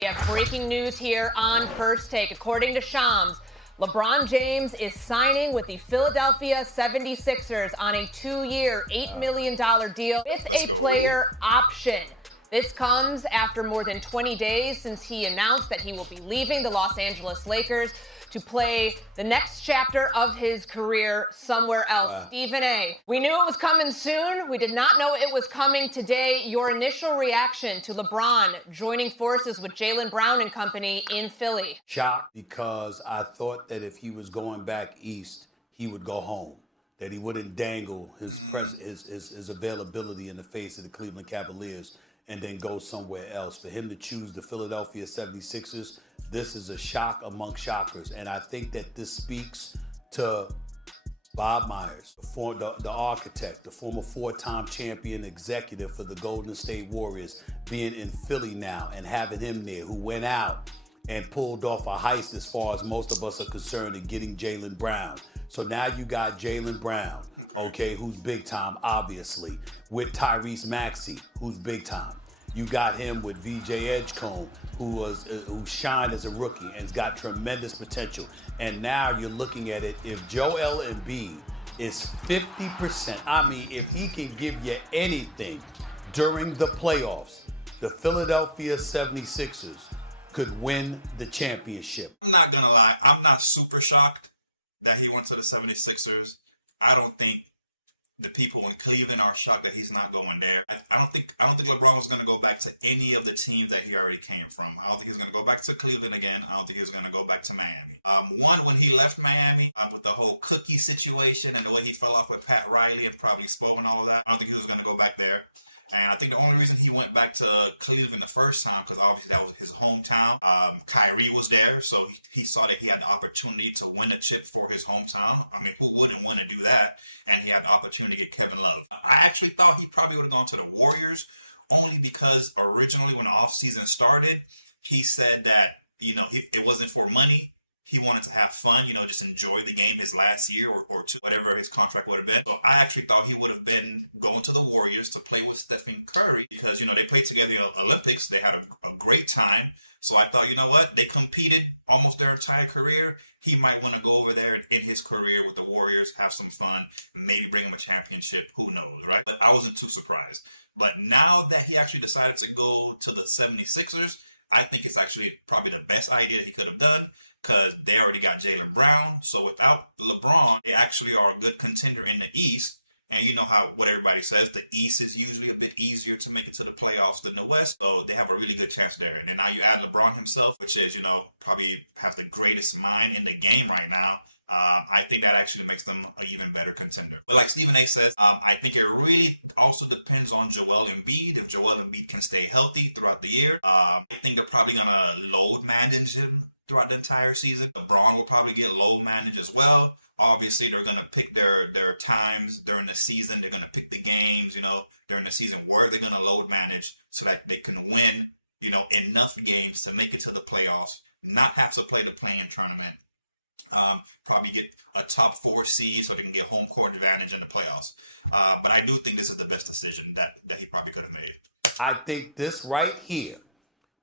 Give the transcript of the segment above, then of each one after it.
We have breaking news here on First Take. According to Shams, LeBron James is signing with the Philadelphia 76ers on a 2-year, $8 million deal with a player option. This comes after more than 20 days since he announced that he will be leaving the Los Angeles Lakers to play the next chapter of his career somewhere else. Stephen A., we knew it was coming soon. We did not know it was coming today. Your initial reaction to LeBron joining forces with Jaylen Brown and company in Philly? Shocked, because I thought that if he was going back east, he would go home, that he wouldn't dangle his availability in the face of the Cleveland Cavaliers and then go somewhere else. For him to choose the Philadelphia 76ers, this is a shock among shockers. And I think that this speaks to Bob Myers, the architect, the former 4-time champion executive for the Golden State Warriors, being in Philly now and having him there, who went out and pulled off a heist as far as most of us are concerned in getting Jaylen Brown. So now you got Jaylen Brown, okay, who's big time, obviously, with Tyrese Maxey, who's big time. You got him with VJ Edgecombe, who shined as a rookie and has got tremendous potential. And now you're looking at it, if Joel Embiid is 50%, I mean, if he can give you anything during the playoffs, the Philadelphia 76ers could win the championship. I'm not gonna lie, I'm not super shocked that he went to the 76ers. I don't think the people in Cleveland are shocked that he's not going there. I don't think LeBron was going to go back to any of the teams that he already came from. I don't think he's going to go back to Cleveland again. I don't think he's going to go back to Miami. When he left Miami with the whole cookie situation and the way he fell off with Pat Riley and probably Spo and all of that, I don't think he was going to go back there. And I think the only reason he went back to Cleveland the first time, because obviously that was his hometown. Kyrie was there, so he saw that he had the opportunity to win a chip for his hometown. I mean, who wouldn't want to do that? And he had the opportunity to get Kevin Love. I actually thought he probably would have gone to the Warriors, only because originally when the offseason started, he said that, it wasn't for money. He wanted to have fun, just enjoy the game his last year or two, whatever his contract would have been. So I actually thought he would have been going to the Warriors to play with Stephen Curry because, they played together in the Olympics. They had a great time. So I thought, you know what? They competed almost their entire career. He might want to go over there in his career with the Warriors, have some fun, maybe bring him a championship. Who knows, right? But I wasn't too surprised. But now that he actually decided to go to the 76ers, I think it's actually probably the best idea that he could have done because they already got Jaylen Brown. So without LeBron, they actually are a good contender in the East. And you know what everybody says, the East is usually a bit easier to make it to the playoffs than the West. So they have a really good chance there. And then now you add LeBron himself, which is, probably have the greatest mind in the game right now. I think that actually makes them an even better contender. But like Stephen A. says, I think it really also depends on Joel Embiid. If Joel Embiid can stay healthy throughout the year, I think they're probably going to load manage him throughout the entire season. LeBron will probably get load managed as well. Obviously, they're going to pick their times during the season. They're going to pick the games, during the season where they're going to load manage so that they can win, enough games to make it to the playoffs, not have to play the play-in tournament. Probably get a top 4 seed so they can get home court advantage in the playoffs. But I do think this is the best decision that he probably could have made. I think this right here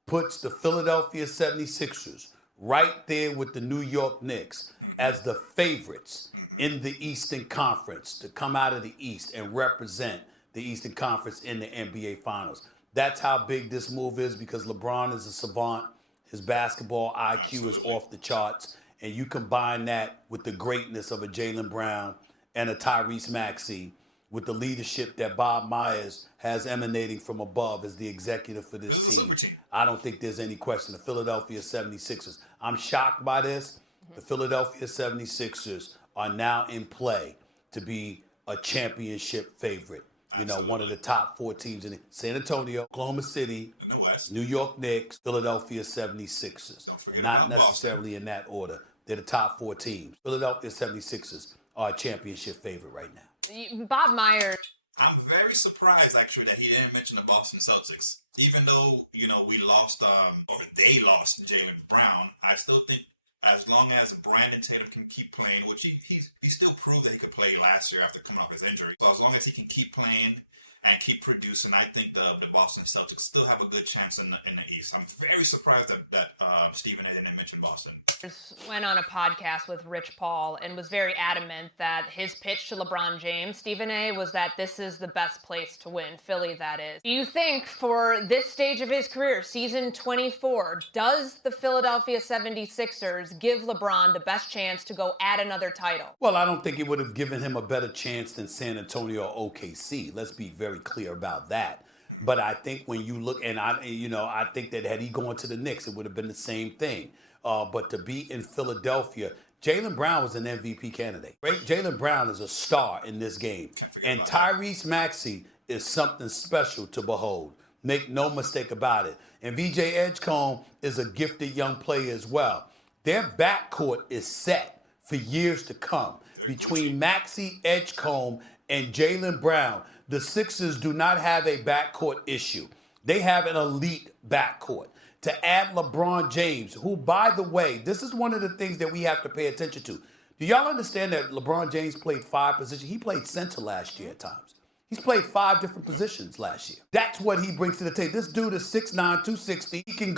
puts the Philadelphia 76ers right there with the New York Knicks as the favorites in the Eastern Conference to come out of the East and represent the Eastern Conference in the NBA Finals. That's how big this move is because LeBron is a savant. His basketball IQ is off the charts. And you combine that with the greatness of a Jaylen Brown and a Tyrese Maxey with the leadership that Bob Myers has emanating from above as the executive for this team. This is a super team. I don't think there's any question. The Philadelphia 76ers. I'm shocked by this. The Philadelphia 76ers are now in play to be a championship favorite. Absolutely. One of the top 4 teams in San Antonio, Oklahoma City, in the West, New York Knicks, Philadelphia 76ers. Don't forget about Boston. Not necessarily in that order. They're the top 4 teams. Philadelphia 76ers are a championship favorite right now. Bob Myers. I'm very surprised actually that he didn't mention the Boston Celtics. Even though, we lost or they lost Jaylen Brown, I still think as long as Brandon Tatum can keep playing, which he still proved that he could play last year after coming off his injury. So as long as he can keep playing and keep producing, I think the Boston Celtics still have a good chance in the East. I'm very surprised that Stephen A. didn't mention Boston. Just went on a podcast with Rich Paul and was very adamant that his pitch to LeBron James, Stephen A., was that this is the best place to win, Philly that is. Do you think for this stage of his career, season 24, does the Philadelphia 76ers give LeBron the best chance to go add another title? Well, I don't think it would have given him a better chance than San Antonio or OKC. Let's be very clear about that. But I think when you look, and I think that had he gone to the Knicks, it would have been the same thing. But to be in Philadelphia, Jaylen Brown was an MVP candidate. Right? Jaylen Brown is a star in this game. Can't forget and about that. Tyrese Maxey is something special to behold. Make no mistake about it. And VJ Edgecombe is a gifted young player as well. Their backcourt is set for years to come. They're Between Gucci. Maxey, Edgecombe, and Jaylen Brown, the Sixers do not have a backcourt issue. They have an elite backcourt. To add LeBron James, who, by the way, this is one of the things that we have to pay attention to. Do y'all understand that LeBron James played 5 positions? He played center last year at times. He's played 5 different positions last year. That's what he brings to the table. This dude is 6'9", 260. He can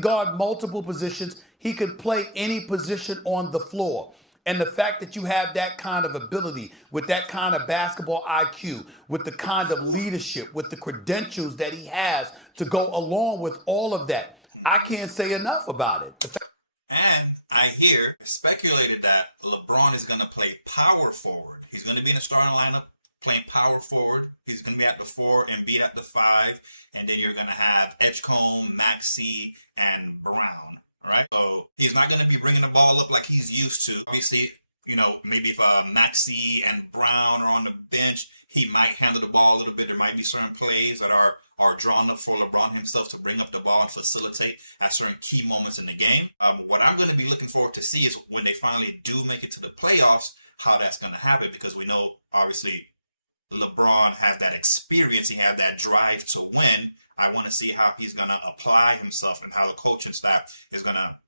guard multiple positions. He could play any position on the floor. And the fact that you have that kind of ability, with that kind of basketball IQ, with the kind of leadership, with the credentials that he has to go along with all of that, I can't say enough about it. And I hear speculated that LeBron is going to play power forward. He's going to be in the starting lineup playing power forward. He's going to be at the 4 and Embiid at the 5. And then you're going to have Edgecombe, Maxey, and Brown. All right. So he's not going to be bringing the ball up like he's used to. Obviously, maybe if Maxey and Brown are on the bench, he might handle the ball a little bit. There might be certain plays that are drawn up for LeBron himself to bring up the ball and facilitate at certain key moments in the game. What I'm going to be looking forward to see is when they finally do make it to the playoffs, how that's going to happen, because we know, obviously, LeBron has that experience. He has that drive to win. I want to see how he's going to apply himself and how the coaching staff is going to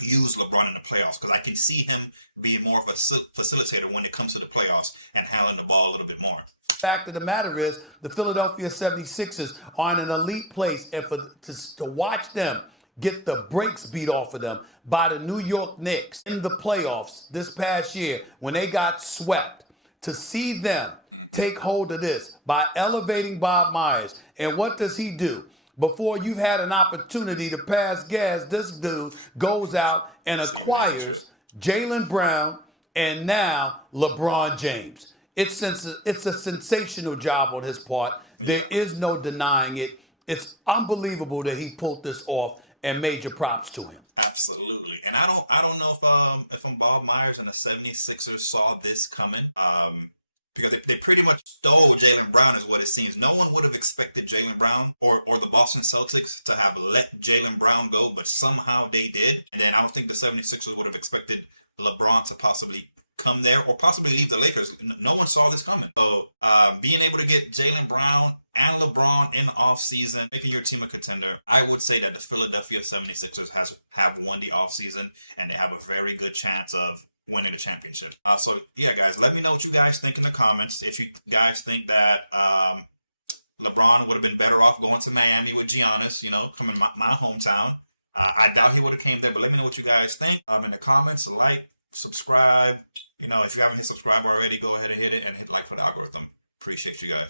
use LeBron in the playoffs, because I can see him being more of a facilitator when it comes to the playoffs and handling the ball a little bit more. Fact of the matter is, the Philadelphia 76ers are in an elite place, and to watch them get the brakes beat off of them by the New York Knicks in the playoffs this past year when they got swept, to see them take hold of this by elevating Bob Myers. And what does he do? Before you've had an opportunity to pass gas, this dude goes out and acquires Jaylen Brown and now LeBron James. It's a sensational job on his part. There is no denying it. It's unbelievable that he pulled this off, and major props to him. Absolutely. And I don't know if Bob Myers and the 76ers saw this coming. Because they pretty much stole Jaylen Brown is what it seems. No one would have expected Jaylen Brown or the Boston Celtics to have let Jaylen Brown go, but somehow they did. And then I don't think the 76ers would have expected LeBron to possibly come there or possibly leave the Lakers. No one saw this coming. So being able to get Jaylen Brown and LeBron in the offseason, making your team a contender, I would say that the Philadelphia 76ers have won the offseason, and they have a very good chance of winning the championship. So yeah, guys, let me know what you guys think in the comments. If you guys think that LeBron would have been better off going to Miami with Giannis, coming my hometown. I doubt he would have came there, but let me know what you guys think in the comments. Like, subscribe. If you haven't hit subscribe already, go ahead and hit it and hit like for the algorithm. Appreciate you guys.